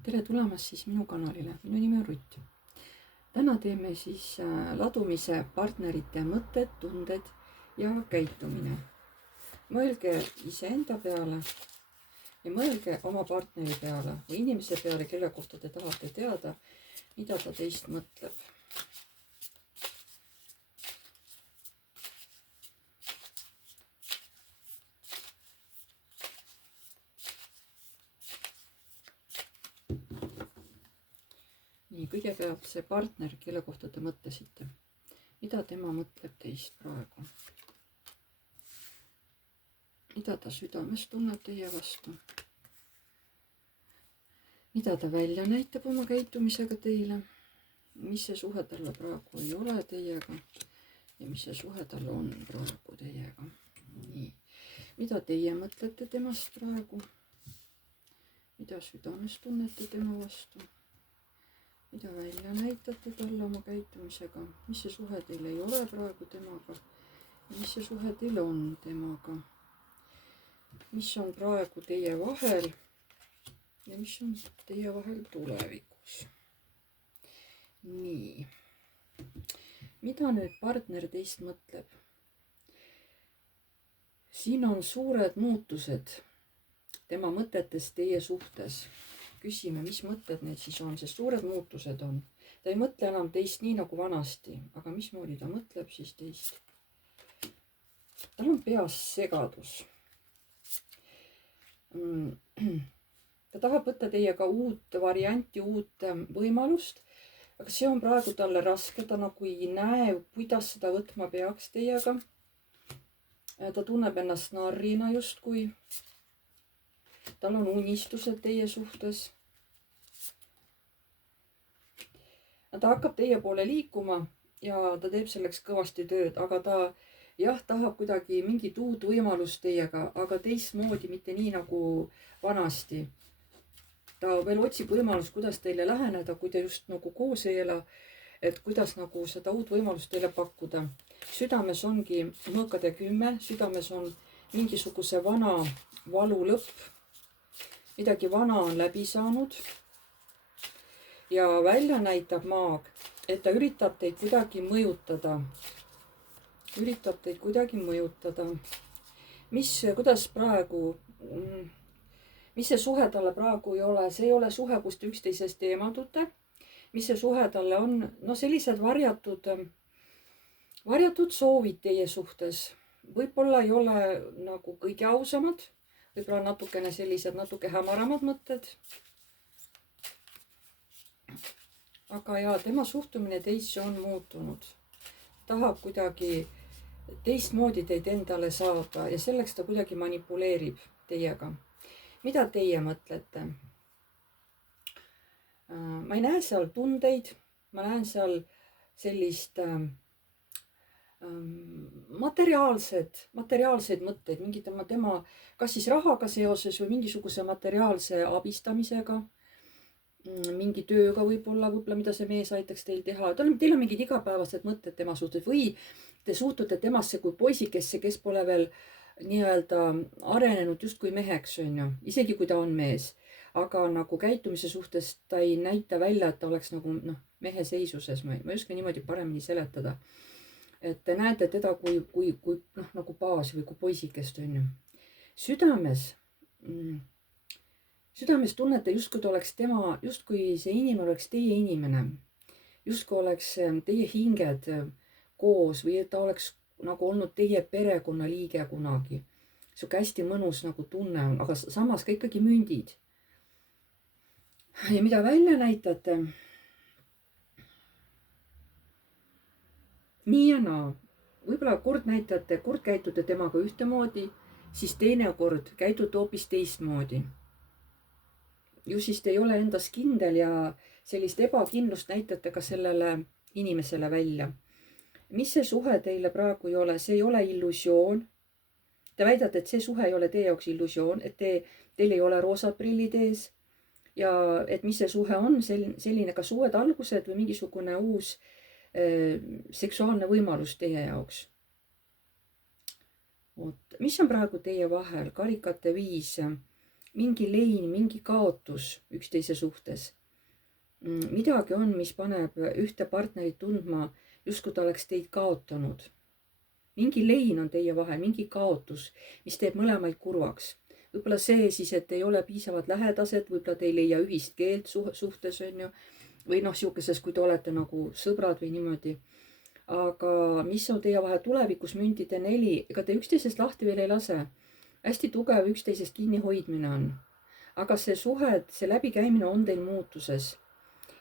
Tere tulemast siis minu kanalile, minu nimi on Rutt. Täna teeme siis ladumise partnerite mõtted, tunded ja käitumine. Mõelge iseenda peale ja mõelge oma partneri peale või inimese peale, kelle kohta te tahate teada, mida ta teist mõtleb. Nii, kõigepealt see partner, kelle kohta te mõtlesite. Mida tema mõtleb teist praegu? Mida ta südames tunneb teie vastu? Mida ta välja näitab oma käitumisega teile? Mis see suhe talle praegu ei ole teiega? Ja mis see suhe talle on praegu teiega? Nii. Mida teie mõtlete temast praegu? Mida südames tunnete tema vastu? Mida välja näitate talle oma käitumisega? Mis see suhe teil ei ole praegu temaga? Mis see suhe teil on temaga? Mis on praegu teie vahel? Ja mis on teie vahel tulevikus? Nii. Mida nüüd partner teist mõtleb? Siin on suured muutused tema mõtetes teie suhtes. Küsime, mis mõtted need siis on, sest suured muutused on. Ta ei mõtle enam teist nii nagu vanasti, aga mismoodi ta mõtleb siis teist? Tal on peas segadus. Ta tahab võtta teiega uut varianti, uut võimalust, aga see on praegu talle raske, ta nagu ei näe, kuidas seda võtma peaks teiega. Ta tunneb ennast narrina justkui. Tal on unistused teie suhtes. Ta hakkab teie poole liikuma ja ta teeb selleks kõvasti tööd, aga ta tahab kuidagi mingit uut võimalust teiega, aga teistmoodi, mitte nii nagu vanasti. Ta veel otsib võimalust, kuidas teile läheneda, kui te just nagu koos ei ela, et kuidas nagu seda uut võimalust teile pakkuda. Südames ongi mõõkade 10, südames on mingisuguse vana valu lõpp. Midagi vana on läbi saanud ja välja näitab maag, et ta üritab teid kuidagi mõjutada. Kuidas praegu, mis see suhe talle praegu ei ole? See ei ole suhe, kus te üksteisest eemaldute. Mis see suhe talle on? No sellised varjatud soovid teie suhtes. Võib-olla ei ole nagu kõige ausamad. Võib-olla natukene sellised, natuke hämaramad mõtted. Aga jaa, tema suhtumine teisse on muutunud. Tahab kuidagi teistmoodi teid endale saada ja selleks ta kuidagi manipuleerib teiega. Mida teie mõtlete? Ma ei näe seal tundeid, ma näen seal sellist materiaalseid mõtteid, mingid tema kas siis rahaga seoses või mingisuguse materiaalse abistamisega, mingi tööga võib-olla, mida see mees aitaks teil teha. Teil on mingid igapäevased mõtted tema suhtes või te suhtute temasse kui poisikesse, kes pole veel nii-öelda arenenud justkui meheks, on ju, isegi kui ta on mees. Aga nagu käitumise suhtes ta ei näita välja, et ta oleks nagu mehe seisuses. Ma ei oska niimoodi paremini seletada. Et te näete teda kui nagu baas või kui poisikest, on ju. Südames tunnete justkui ta oleks tema, justkui see inimene oleks teie inimene. Justkui oleks teie hinged koos või et ta oleks nagu olnud teie perekonnaliige kunagi. Siuke hästi mõnus nagu tunne on, aga samas ka ikkagi mündid. Ja mida välja näitate? Nii ja naa. Võib-olla kord käitute temaga ühtemoodi, siis teine kord käitute hoopis teistmoodi. Ju siis te ei ole endas kindel ja sellist ebakindlust näitate ka sellele inimesele välja. Mis see suhe teile praegu ei ole? See ei ole illusioon. Te väidate, et see suhe ei ole teie jaoks illusioon, et teil ei ole roosad prillid ees. Ja et mis see suhe on, selline kas uued algused või mingisugune uus seksuaalne võimalus teie jaoks. Mis on praegu teie vahel? Karikate 5. mingi lein, mingi kaotus üksteise suhtes. Midagi on, mis paneb ühte partnerit tundma, justkui ta oleks teid kaotanud. Mingi lein on teie vahel, mingi kaotus, mis teeb mõlemaid kurvaks. Võib-olla see siis, et ei ole piisavalt lähedased, võib-olla te ei leia ühist keelt suhtes, on ju. Või noh, siukeses, kui te olete nagu sõbrad või niimoodi. Aga mis on teie vahel tulevikus, müntide 4, ega te üksteisest lahti veel ei lase. Hästi tugev üksteisest kinnihoidmine on. Aga see suhe, see läbikäimine on teil muutuses.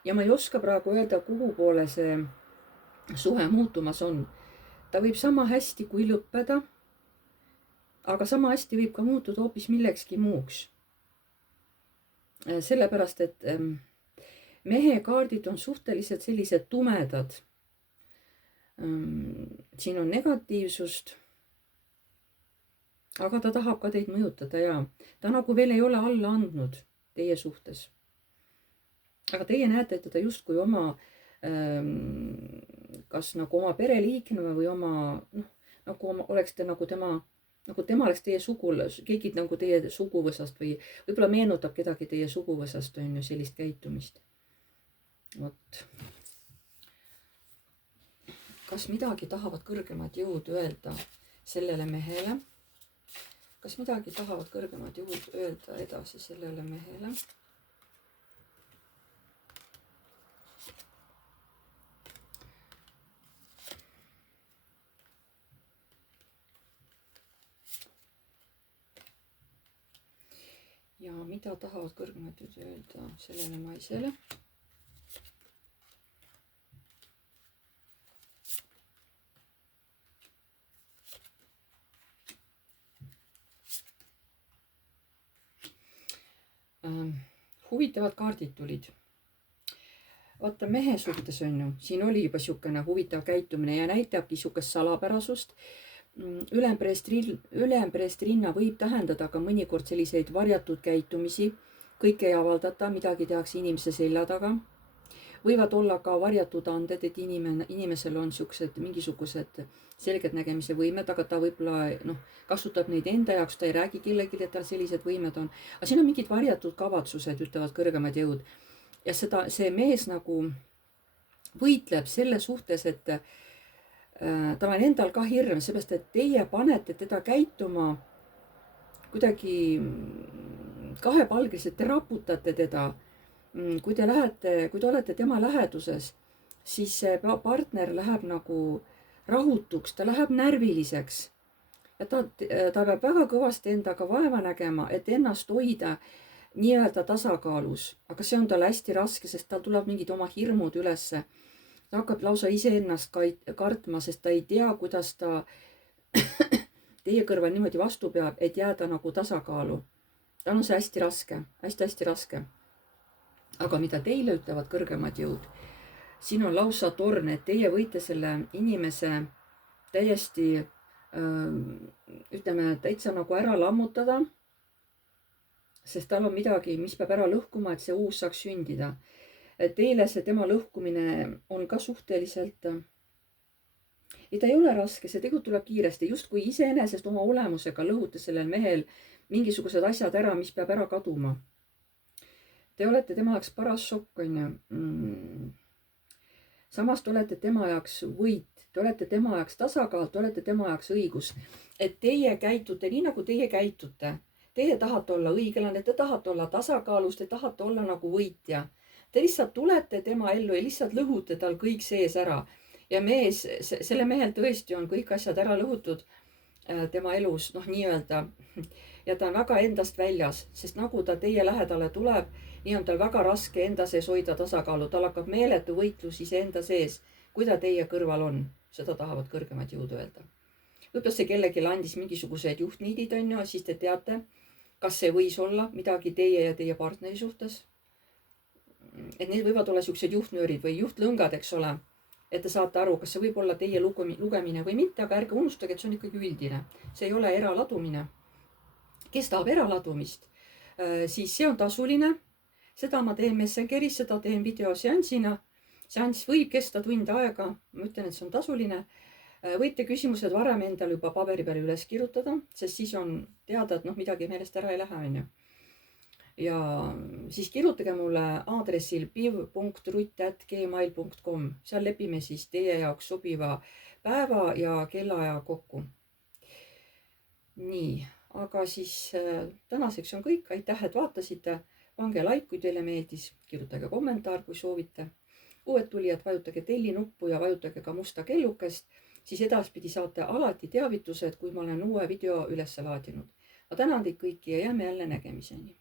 Ja ma ei oska praegu öelda, kuhu poole see suhe muutumas on. Ta võib sama hästi kui lõppeda, aga sama hästi võib ka muutuda hoopis millekski muuks. Sellepärast, et mehe kaardid on suhteliselt sellised tumedad. Siin on negatiivsust, aga ta tahab ka teid mõjutada ja ta nagu veel ei ole alla andnud teie suhtes. Aga teie näete teda justkui oma, kas nagu oma pereliikme või oma, noh, nagu oleks te nagu tema oleks teie keegi nagu teie suguvõsast või võib-olla meenutab kedagi teie suguvõsast, on ju, sellist käitumist. Vot. Kas midagi tahavad kõrgemad jõud öelda sellele mehele? Kas midagi tahavad kõrgemad jõud öelda edasi sellele mehele? Ja mida tahavad kõrgemad jõud öelda sellele naisele? Huvitavad kaardid tulid. Vaata mehe suhtes on ju, siin oli juba siukene huvitav käitumine ja näitabki siukest salapärasust. Ülempreest rinna võib tähendada ka mõnikord selliseid varjatud käitumisi. Kõik ei avaldata, midagi tehakse inimese selja taga. Võivad olla ka varjatud anded, et inimesel on mingisugused selged nägemise võimed, aga ta võib-olla kasutab neid enda jaoks, ta ei räägi kellelegi, et tal sellised võimed on. Aga siin on mingid varjatud kavatsused, ütlevad kõrgemad jõud. Ja see mees nagu võitleb selle suhtes, et tal on endal ka hirm, seepärast, et teie panete teda käituma kuidagi kahepalgeliselt, te raputate teda. Kui te olete tema läheduses, siis see partner läheb nagu rahutuks, ta läheb närviliseks. Ja ta peab väga kõvasti endaga vaeva nägema, et ennast hoida nii-öelda tasakaalus. Aga see on tal hästi raske, sest tal tuleb mingid oma hirmud ülesse. Ta hakkab lausa iseennast kartma, sest ta ei tea, kuidas ta teie kõrval niimoodi vastu peab, et jääda nagu tasakaalu. Tal on see hästi raske, hästi raske. Aga mida teile ütlevad kõrgemad jõud? Siin on lausa torn, et teie võite selle inimese täiesti, ütleme, täitsa nagu ära lammutada, sest tal on midagi, mis peab ära lõhkuma, et see uus saaks sündida. Teile see tema lõhkumine on ka suhteliselt, ta ei ole raske, see tegelikult tuleb kiiresti, justkui iseenesest oma olemusega lõhute sellel mehel mingisugused asjad ära, mis peab ära kaduma. Te olete tema jaoks paras šokk, on ju. Samas te olete tema jaoks võit, te olete tema jaoks tasakaal, te olete tema jaoks õigus. Et teie käitute nii, nagu teie käitute. Teie tahate olla õigelane, te tahate olla tasakaalus, te tahate olla nagu võitja. Te lihtsalt tulete tema ellu ja lihtsalt lõhute tal kõik sees ära. Ja mees, selle mehel tõesti on kõik asjad ära lõhutud tema elus, nii-öelda. Ja ta on väga endast väljas, sest nagu ta teie lähedale tuleb, nii on tal väga raske enda sees hoida tasakaalu. Tal hakkab meeletu võitlus iseenda sees, kui ta teie kõrval on. Seda tahavad kõrgemad jõud öelda. Võib-olla see kellelgi andis mingisugused juhtniidid, on ju, siis te teate, kas see võis olla midagi teie ja teie partneri suhtes. Et need võivad olla siuksed juhtnöörid või juhtlõngad, eks ole. Et te saate aru, kas see võib olla teie lugemine või mitte, aga ärge unustage, et see on ikkagi üldine. See ei ole eraladumine. Kes tahab eraladumist, siis see on tasuline. Seda ma teen Messengeris, seda teen videoseansina. Seanss võib kesta tund aega. Ma ütlen, et see on tasuline. Võite küsimused varem endale juba paberi peale üles kirjutada, sest siis on teada, et midagi meelest ära ei lähe, on ju. ja siis kirjutage mulle aadressil piv.rutt@gmail.com, seal lepime siis teie jaoks sobiva päeva ja kellaaja kokku. Nii, aga siis tänaseks on kõik. Aitäh, et vaatasite. Pange like, kui teile meeldis, kirjutage kommentaar, kui soovite. Uued tulijad, vajutage telli nuppu ja vajutage ka musta kellukest, siis edaspidi saate alati teavitused, kui ma olen uue video üles laadinud. Ma tänan teid kõiki ja jääme jälle nägemiseni.